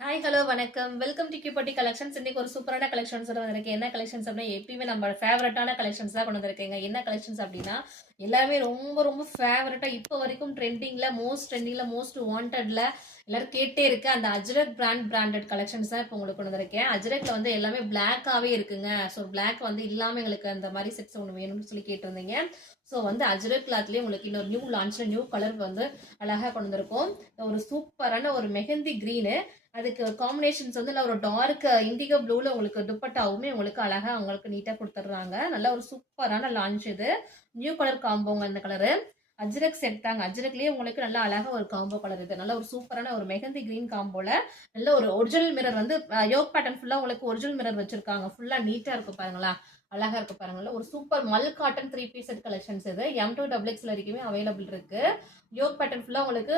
Hi hello வணக்கம் welcome to கியூபட்டி collections. இன்னைக்கு ஒரு சூப்பரான கலெக்ஷன்ஸோட வந்திருக்கேன். என்ன கலெக்ஷன்ஸ் அப்படின்னா எப்பயுமே நம்ம ஃபேவரட்டான கலெக்ஷன்ஸ் தான் கொண்டு வந்திருக்கேங்க. என்ன கலெக்ஷன்ஸ் அப்படின்னா எல்லாமே ரொம்ப ரொம்ப ஃபேவரட்டா இப்போ வரைக்கும் ட்ரெண்டிங்ல மோஸ்ட் வாண்டட்ல எல்லாரும் கேட்டே இருக்கு அந்த அஜ்ரக் பிராண்டட் கலெக்ஷன்ஸ் தான் இப்போ உங்களுக்கு கொண்டு வந்திருக்கேன். அஜ்ரக்ல வந்து எல்லாமே பிளாக்காவே இருக்குங்க. ஸோ பிளாக் வந்து இல்லாம எங்களுக்கு அந்த மாதிரி செட்ஸ் ஒன்று வேணும்னு சொல்லி கேட்டிருந்தீங்க. ஸோ வந்து அஜ்ரக் கிளாத்லேயே உங்களுக்கு இன்னொரு நியூ லான்ச்ல நியூ கலர் வந்து அழகா கொண்டு வந்திருக்கோம். ஒரு சூப்பரான ஒரு மெஹந்தி கிரீனு, அதுக்கு காம்பினேஷன்ஸ் வந்து ஒரு டார்க் இண்டிகோ ப்ளூல உங்களுக்கு துப்பட்டாவுமே உங்களுக்கு அழகா உங்களுக்கு நீட்டா கொடுத்துட்றாங்க. நல்ல ஒரு சூப்பரான லான்ச் இது. நியூ கலர் காம்போங்க இந்த கலரு. அஜ்ரக் செட் தாங்க. அஜ்ரக்லயே உங்களுக்கு நல்லா அழகா ஒரு காம்போ கலர் இது. நல்ல ஒரு சூப்பரான ஒரு மெஹந்தி கிரீன் காம்போல நல்ல ஒரு ஒரிஜினல் மிரர் வந்து யோக் பேட்டர்ன் ஃபுல்லா உங்களுக்கு ஒரிஜினல் மிரர் வச்சிருக்காங்க. ஃபுல்லா நீட்டா இருக்கு பாருங்களா, அழகா இருக்கு பாருங்களா. ஒரு சூப்பர் மல் காட்டன் 3 பீஸ் செட் கலெக்ஷன்ஸ் இது. M2XX வரைக்குமே அவைலபிள் இருக்கு. யோக் பேட்டர்ன் ஃபுல்லா உங்களுக்கு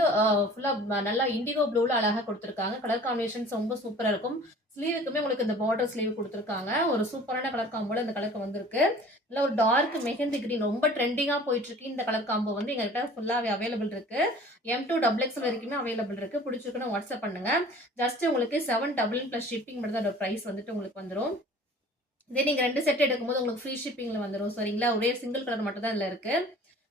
ஃபுல்லா நல்லா இண்டிகோ ப்ளூல அழகா கொடுத்துருக்காங்க. கலர் காம்பினேஷன்ஸ் ரொம்ப சூப்பரா இருக்கும். ஸ்லீவுக்குமே உங்களுக்கு இந்த பார்டர் ஸ்லீவ் கொடுத்துருக்காங்க. ஒரு சூப்பரான கலர் காம்போல இந்த கலருக்கு வந்திருக்கு. இல்ல ஒரு டார்க் மெஹந்தி கிரீன் ரொம்ப ட்ரெண்டிங்கா போயிட்டு இருக்கு. இந்த கலர் காம்போ வந்து எங்ககிட்ட ஃபுல்லாவே அவைலபிள் இருக்கு. M2XX வரைக்குமே அவைலபிள் இருக்கு. பிடிச்சிருக்குன்னு வாட்ஸ்அப் பண்ணுங்க. ஜஸ்ட் உங்களுக்கு 799 பிளஸ் ஷிப்பிங் மட்டும் தான் பிரைஸ் வந்துட்டு உங்களுக்கு வந்துடும். இதே நீங்க 2 செட் எடுக்கும்போது உங்களுக்கு ஃப்ரீ ஷிப்பிங்ல வந்துடும். சரிங்களா, ஒரே சிங்கிள் கலர் மட்டும் தான் இதுல இருக்கு.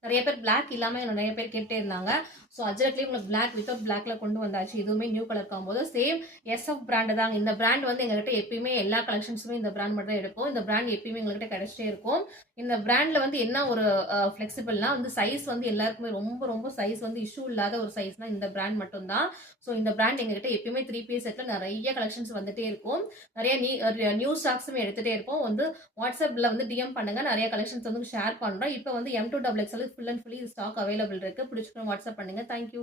நிறைய பேர் பிளாக் இல்லாம நிறைய பேர் கேட்டே இருந்தாங்க. ஸோ அஜ்ரக்லேயும் உங்களுக்கு பிளாக் வித்தவுட் பிளாக்ல கொண்டு வந்தாச்சு. இதுவுமே நியூ கலர் காம்போது சேம் SF பிராண்ட் தாங்க. இந்த பிராண்ட் வந்து எங்ககிட்ட எப்பயுமே எல்லா கலெக்ஷன்ஸுமே இந்த பிராண்ட் மட்டும் தான் எடுப்போம். இந்த பிராண்ட் எப்பயுமே எங்ககிட்ட கிடைச்சிட்டே இருக்கும். இந்த பிராண்ட்ல வந்து என்ன ஒரு ஃபிளெக்சிபிள்னா வந்து சைஸ் வந்து எல்லாருக்குமே ரொம்ப ரொம்ப சைஸ் வந்து இஷ்யூ இல்லாத ஒரு சைஸ்னா இந்த பிராண்ட் மட்டும் தான். ஸோ இந்த பிராண்ட் எங்ககிட்ட எப்பயுமே 3 பீஸ் செட்ல நிறைய கலெக்ஷன்ஸ் வந்துட்டே இருக்கும். நிறைய நியூ ஸ்டாக்ஸுமே எடுத்துட்டே இருப்போம். வந்து வாட்ஸ்அப்ல வந்து டிஎம் பண்ணுங்க. நிறைய கலெக்ஷன்ஸ் வந்து ஷேர் பண்றோம். இப்போ வந்து M2XX full and fully stock available இருக்கு. பிடிச்சிக்கணும் வாட்ஸ்அப் பண்ணுங்க. தேங்க்யூ.